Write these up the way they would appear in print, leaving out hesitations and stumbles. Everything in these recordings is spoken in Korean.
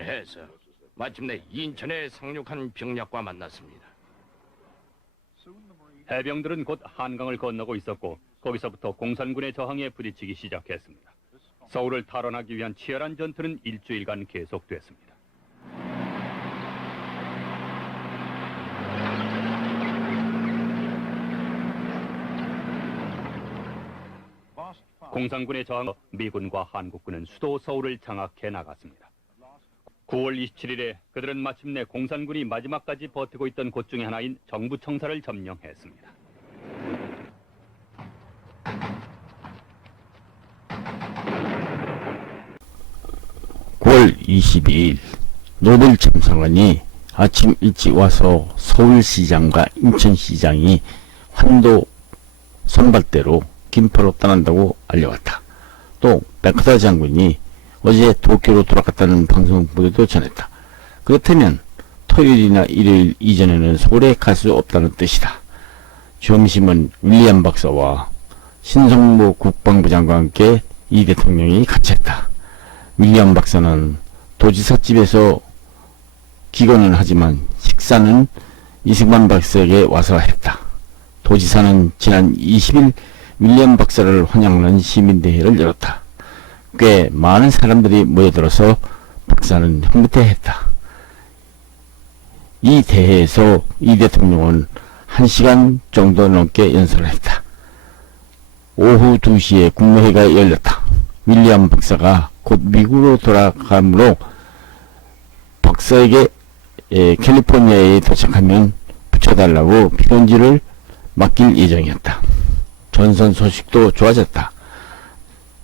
해서 마침내 인천에 상륙한 병력과 만났습니다. 해병들은 곧 한강을 건너고 있었고 거기서부터 공산군의 저항에 부딪히기 시작했습니다. 서울을 탈환하기 위한 치열한 전투는 일주일간 계속됐습니다. 공산군의 저항 미군과 한국군은 수도 서울을 장악해 나갔습니다. 9월 27일에 그들은 마침내 공산군이 마지막까지 버티고 있던 곳 중에 하나인 정부청사를 점령했습니다. (9월 22일) 노벨 참사관이 아침 일찍 와서 서울시장과 인천시장이 환도 선발대로 김포로 떠난다고 알려왔다. 또 백허다 장군이 어제 도쿄로 돌아갔다는 방송 보도도 전했다. 그렇다면 토요일이나 일요일 이전에는 서울에 갈 수 없다는 뜻이다. 점심은 윌리엄 박사와 신성무 국방부 장관과 함께 이 대통령이 같이 했다. 윌리엄 박사는 도지사집에서 기거는 하지만 식사는 이승만 박사에게 와서 했다. 도지사는 지난 20일 윌리엄 박사를 환영하는 시민대회를 열었다. 꽤 많은 사람들이 모여들어서 박사는 형부퇴했다. 이 대회에서 이 대통령은 1시간 정도 넘게 연설을 했다. 오후 2시에 국무회의가 열렸다. 윌리엄 박사가 곧 미국으로 돌아가므로 박사에게 캘리포니아에 도착하면 붙여달라고 피론지를 맡길 예정이었다. 전선 소식도 좋아졌다.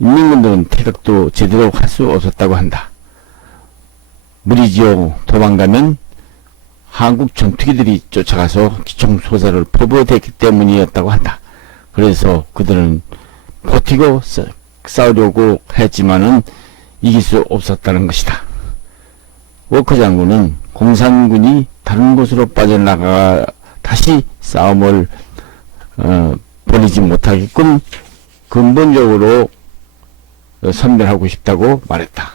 인민군들은 태극도 제대로 할 수 없었다고 한다. 무리지어 도망가면 한국 전투기들이 쫓아가서 기총소사를 포부됐기 때문이었다고 한다. 그래서 그들은 버티고 싸우려고 했지만은 이길 수 없었다는 것이다. 워커 장군은 공산군이 다른 곳으로 빠져나가 다시 싸움을 벌이지 못하게끔 근본적으로 선별하고 싶다고 말했다.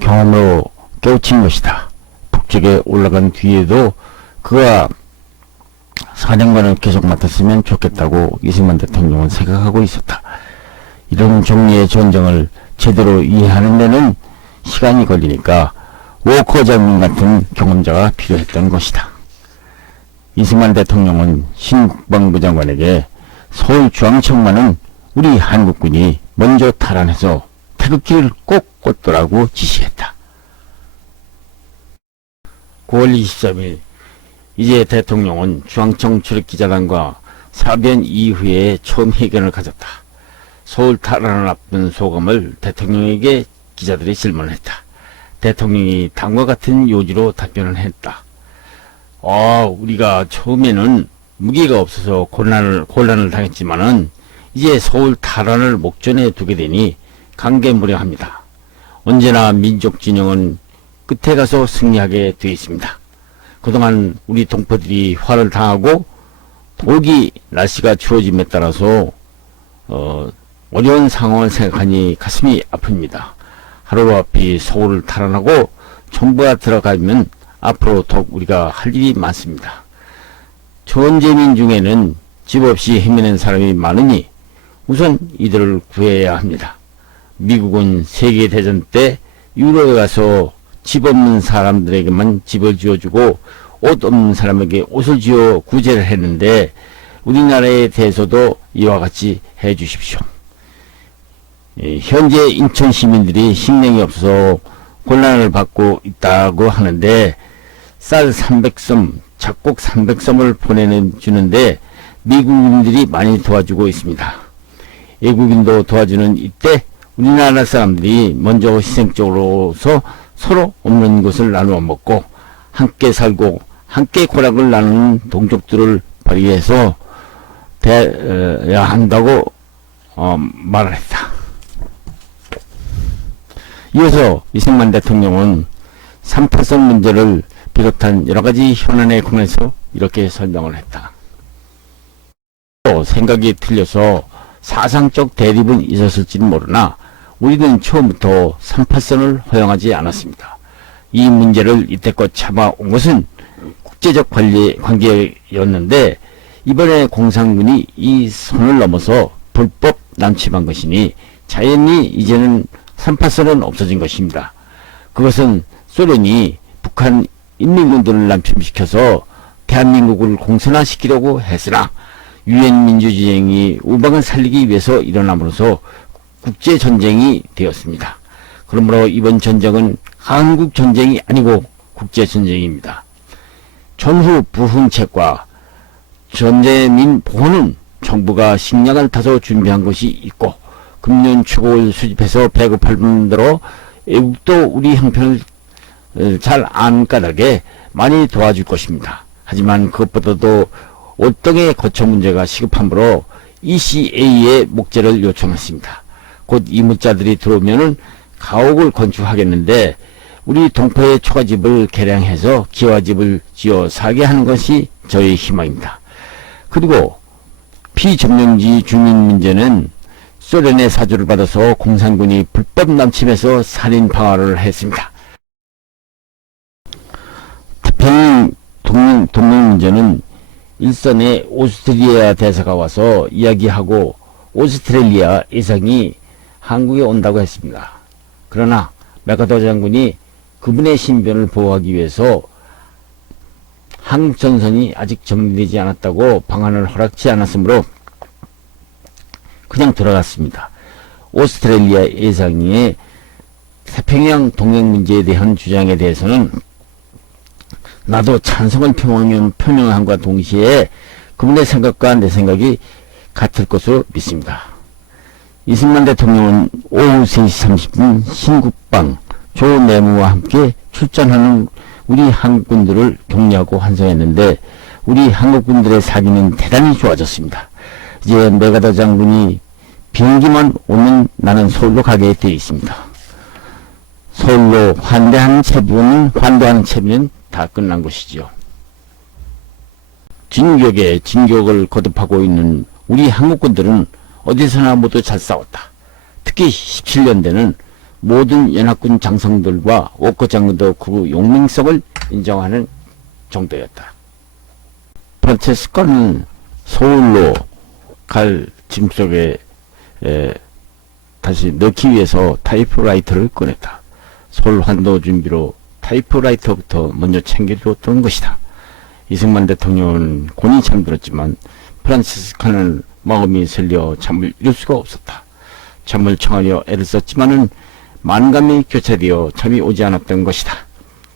경험으로 깨우친 것이다. 북쪽에 올라간 뒤에도 그가 사령관을 계속 맡았으면 좋겠다고 이승만 대통령은 생각하고 있었다. 이런 종류의 전쟁을 제대로 이해하는 데는 시간이 걸리니까 워커 장군 같은 경험자가 필요했던 것이다. 이승만 대통령은 신 국방부 장관에게 서울중앙청만은 우리 한국군이 먼저 탈환해서 태극기를 꼭 꽂더라고 지시했다. 9월 23일 이제 대통령은 중앙청 출입기자단과 사변 이후에 처음 회견을 가졌다. 서울 탈환을 앞둔 소감을 대통령에게 기자들이 질문했다. 대통령이 다음과 같은 요지로 답변을 했다. 우리가 처음에는 무기가 없어서 곤란을 당했지만은 이제 서울 탈환을 목전에 두게 되니 감개무량합니다. 언제나 민족 진영은 끝에 가서 승리하게 되어 있습니다. 그동안 우리 동포들이 화를 당하고 더욱이 날씨가 추워짐에 따라서 어려운 상황을 생각하니 가슴이 아픕니다. 하루아피 서울을 탈환하고 정부가 들어가면 앞으로 더욱 우리가 할 일이 많습니다. 전재민 중에는 집 없이 헤매는 사람이 많으니 우선 이들을 구해야 합니다. 미국은 세계대전 때 유럽에 가서 집 없는 사람들에게만 집을 지어주고 옷 없는 사람에게 옷을 지어 구제를 했는데 우리나라에 대해서도 이와 같이 해 주십시오. 현재 인천 시민들이 식량이 없어서 곤란을 받고 있다고 하는데 쌀 300섬, 작곡 300섬을 보내주는데 미국인들이 많이 도와주고 있습니다. 외국인도 도와주는 이때 우리나라 사람들이 먼저 희생적으로서 서로 없는 것을 나누어 먹고 함께 살고 함께 고락을 나누는 동족들을 발휘해서 돼야 한다고 말을 했다. 이어서 이승만 대통령은 3·8선 문제를 비롯한 여러가지 현안에 관해서 이렇게 설명을 했다. 생각이 틀려서 사상적 대립은 있었을지는 모르나 우리는 처음부터 3파선을 허용하지 않았습니다. 이 문제를 이때껏 참아온 것은 국제적 관계였는데 이번에 공산군이 이 선을 넘어서 불법 남침한 것이니 자연히 이제는 3파선은 없어진 것입니다. 그것은 소련이 북한 인민군들을 남침시켜서 대한민국을 공산화시키려고 했으나 유엔 민주주의행위 우방을 살리기 위해서 일어남으로써 국제전쟁이 되었습니다. 그러므로 이번 전쟁은 한국전쟁이 아니고 국제전쟁입니다. 전후 부흥책과 전제민 보호는 정부가 식량을 타서 준비한 것이 있고 금년 추곡을 수집해서 배급할 분들로 외국도 우리 형편을 잘 안 까닭에 많이 도와줄 것입니다. 하지만 그것보다도 옷덩의 거처 문제가 시급하므로 ECA의 목재를 요청했습니다. 곧 이무자들이 들어오면은 가옥을 건축하겠는데 우리 동포의 초가집을 개량해서 기와집을 지어 살게 하는 것이 저의 희망입니다. 그리고 피점령지 주민 문제는 소련의 사주를 받아서 공산군이 불법 남침해서 살인 방화를 했습니다. 태평양 동맹 문제는 일선에 오스트리아 대사가 와서 이야기하고 오스트레일리아 예상이 한국에 온다고 했습니다. 그러나 메카더 장군이 그분의 신변을 보호하기 위해서 한국 전선이 아직 정리되지 않았다고 방안을 허락치 않았으므로 그냥 들어갔습니다. 오스트레일리아 예상의 태평양 동맹 문제에 대한 주장에 대해서는 나도 찬성을 표명함과 동시에 그분의 생각과 내 생각이 같을 것으로 믿습니다. 이승만 대통령은 오후 3시 30분 신국방 조 내무와 함께 출전하는 우리 한국군들을 격려하고 환송했는데 우리 한국군들의 사기는 대단히 좋아졌습니다. 이제 메가더 장군이 비행기만 오면 나는 서울로 가게 되어 있습니다. 서울로 환대하는 채비는 다 끝난 것이죠. 진격에 진격을 거듭하고 있는 우리 한국군들은 어디서나 모두 잘 싸웠다. 특히 17년대는 모든 연합군 장성들과 워커 장군도 그 용맹성을 인정하는 정도였다. 프란체스카는 서울로 갈 짐 속에 다시 넣기 위해서 타이프라이터를 꺼냈다. 서울 환도 준비로 타이프라이터부터 먼저 챙겨주었던 것이다. 이승만 대통령은 곤히 잠들었지만 프란치스카는 마음이 설려 잠을 이룰 수가 없었다. 잠을 청하려 애를 썼지만은 만감이 교차되어 잠이 오지 않았던 것이다.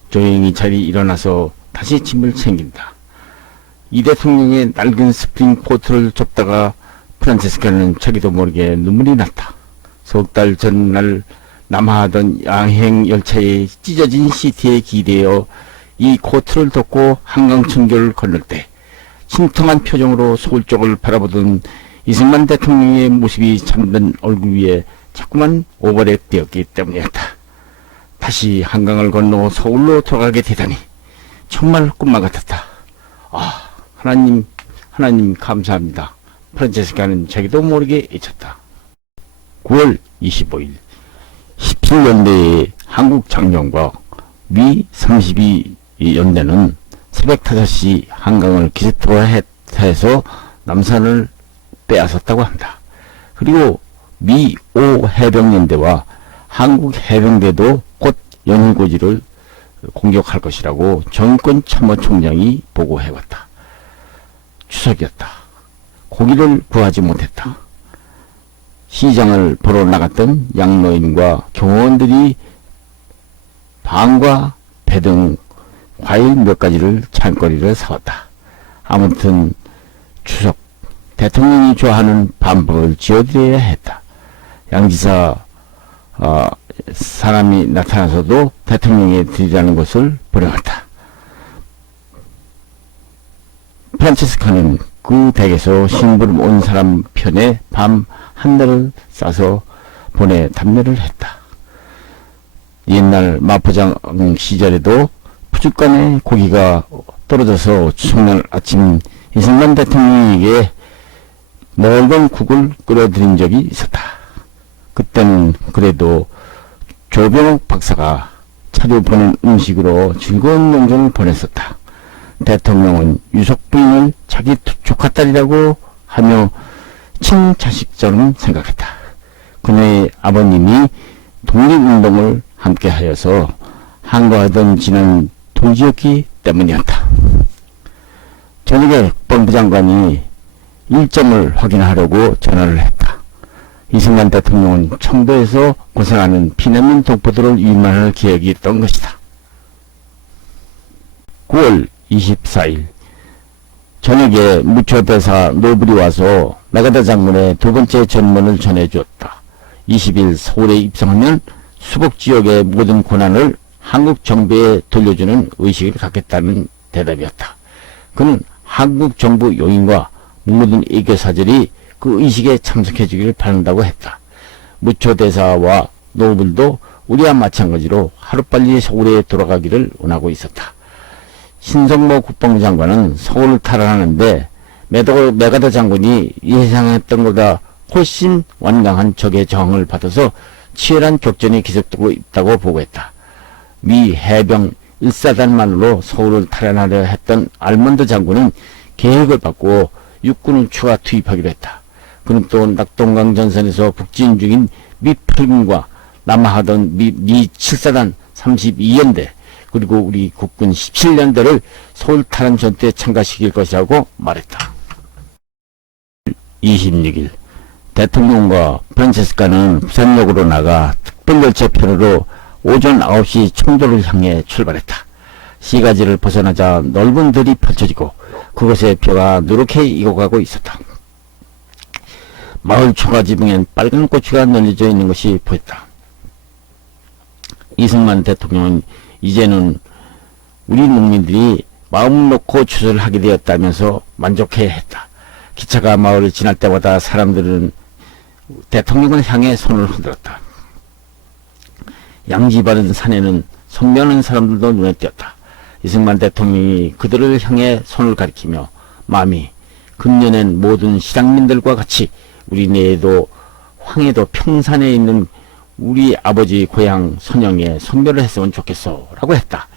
조용히 자리 일어나서 다시 짐을 챙긴다. 이 대통령의 낡은 스프링 코트를 좁다가 프란치스카는 자기도 모르게 눈물이 났다. 석 달 전날 남하하던 양행 열차의 찢어진 시트에 기대어 이 코트를 덮고 한강천교를 건널 때 심통한 표정으로 서울 쪽을 바라보던 이승만 대통령의 모습이 잠든 얼굴 위에 자꾸만 오버랩 되었기 때문이었다. 다시 한강을 건너 서울로 돌아가게 되다니 정말 꿈만 같았다. 아, 하나님 감사합니다. 프란체스카는 자기도 모르게 잊혔다. 9월 25일 17년대의 한국 장정과 미 32연대는 새벽 5시 한강을 기습투하해서 남산을 빼앗았다고 합니다. 그리고 미 5해병연대와 한국 해병대도 곧 연희고지를 공격할 것이라고 정권 참모총장이 보고해왔다. 추석이었다. 고기를 구하지 못했다. 시장을 보러 나갔던 양로인과 경호원들이 방과 배 등 과일 몇 가지를 찬거리를 사왔다. 아무튼 추석 대통령이 좋아하는 밤밥을 지어드려야 했다. 양지사 사람이 나타나서도 대통령에 드리라는 것을 보내왔다. 프란체스카는 그 댁에서 심부름 온 사람 편에 밤 한 달을 싸서 보내 답례를 했다. 옛날 마포장 시절에도 푸주간에 고기가 떨어져서 추석날 아침 이승만 대통령에게 멀건 국을 끓여드린 적이 있었다. 그때는 그래도 조병옥 박사가 자주 보낸 음식으로 즐거운 명절을 보냈었다. 대통령은 유석 부인을 자기 조카딸이라고 하며 친자식처럼 생각했다. 그녀의 아버님이 독립운동을 함께하여서 항거하던 지난 돌지였기 때문이었다. 저녁에 국방부 장관이 일정을 확인하려고 전화를 했다. 이승만 대통령은 청도에서 고생하는 피난민 동포들을 위만할 계획이 있던 것이다. 9월 24일 저녁에 무초대사 노블이 와서 메가더 장군의 두 번째 전문을 전해주었다. 20일 서울에 입성하면 수복 지역의 모든 권한을 한국 정부에 돌려주는 의식을 갖겠다는 대답이었다. 그는 한국 정부 요인과 모든 애교사들이 그 의식에 참석해 주기를 바란다고 했다. 무초대사와 노블도 우리와 마찬가지로 하루빨리 서울에 돌아가기를 원하고 있었다. 신성모 국방부 장관은 서울을 탈환하는데 메가더 장군이 예상했던 것보다 훨씬 완강한 적의 저항을 받아서 치열한 격전이 계속되고 있다고 보고했다. 미 해병 1사단만으로 서울을 탈환하려 했던 알몬드 장군은 계획을 바꾸어 육군을 추가 투입하기로 했다. 그는 또 낙동강 전선에서 북진 중인 미 8군과 남하하던 미 7사단 32연대 그리고 우리 국군 17년대를 서울 탈환 전투에 참가시킬 것이라고 말했다. 26일 대통령과 프란체스카는 부산역으로 나가 특별열차편으로 오전 9시 청도를 향해 출발했다. 시가지를 벗어나자 넓은 들이 펼쳐지고 그곳에 벼가 누렇게 익어가고 있었다. 마을 초가지붕엔 빨간 고추가 널려져 있는 것이 보였다. 이승만 대통령은 이제는 우리 농민들이 마음 놓고 추수를 하게 되었다면서 만족해 했다. 기차가 마을을 지날 때마다 사람들은 대통령을 향해 손을 흔들었다. 양지 바른 산에는 성묘하는 사람들도 눈에 띄었다. 이승만 대통령이 그들을 향해 손을 가리키며 마음이 금년엔 모든 실향민들과 같이 우리 내에도 황해도 평산에 있는 우리 아버지 고향 선영에 성묘를 했으면 좋겠어 라고 했다.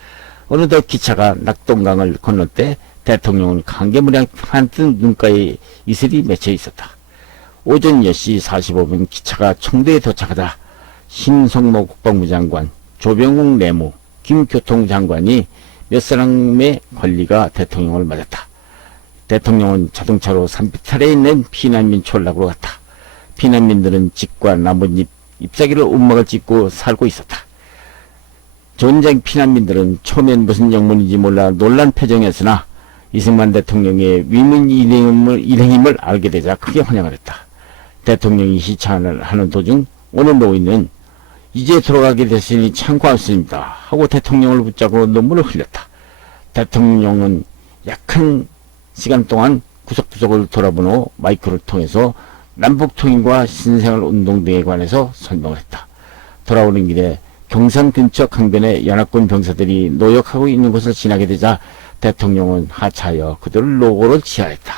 어느덧 기차가 낙동강을 건널 때 대통령은 감개무량한 듯 눈가에 이슬이 맺혀 있었다. 오전 10시 45분 기차가 청도에 도착하다 신성모 국방부 장관, 조병욱 내무, 김교통장관이 몇 사람의 관리가 대통령을 맞았다. 대통령은 자동차로 산비탈에 있는 피난민촌락으로 갔다. 피난민들은 집과 나뭇잎, 잎사귀를 움막을 짓고 살고 있었다. 전쟁 피난민들은 처음엔 무슨 영문인지 몰라 놀란 표정이었으나 이승만 대통령의 위문 일행임을 알게 되자 크게 환영을 했다. 대통령이 시차를 하는 도중 오늘 노인은 이제 돌아가게 됐으니 참고하였습니다 하고 대통령을 붙잡고 눈물을 흘렸다. 대통령은 약한 시간 동안 구석구석을 돌아본 후 마이크를 통해서 남북통일과 신생활운동 등에 관해서 설명을 했다. 돌아오는 길에 경산 근처 강변에 연합군 병사들이 노역하고 있는 곳을 지나게 되자 대통령은 하차하여 그들을 노고로 지하했다.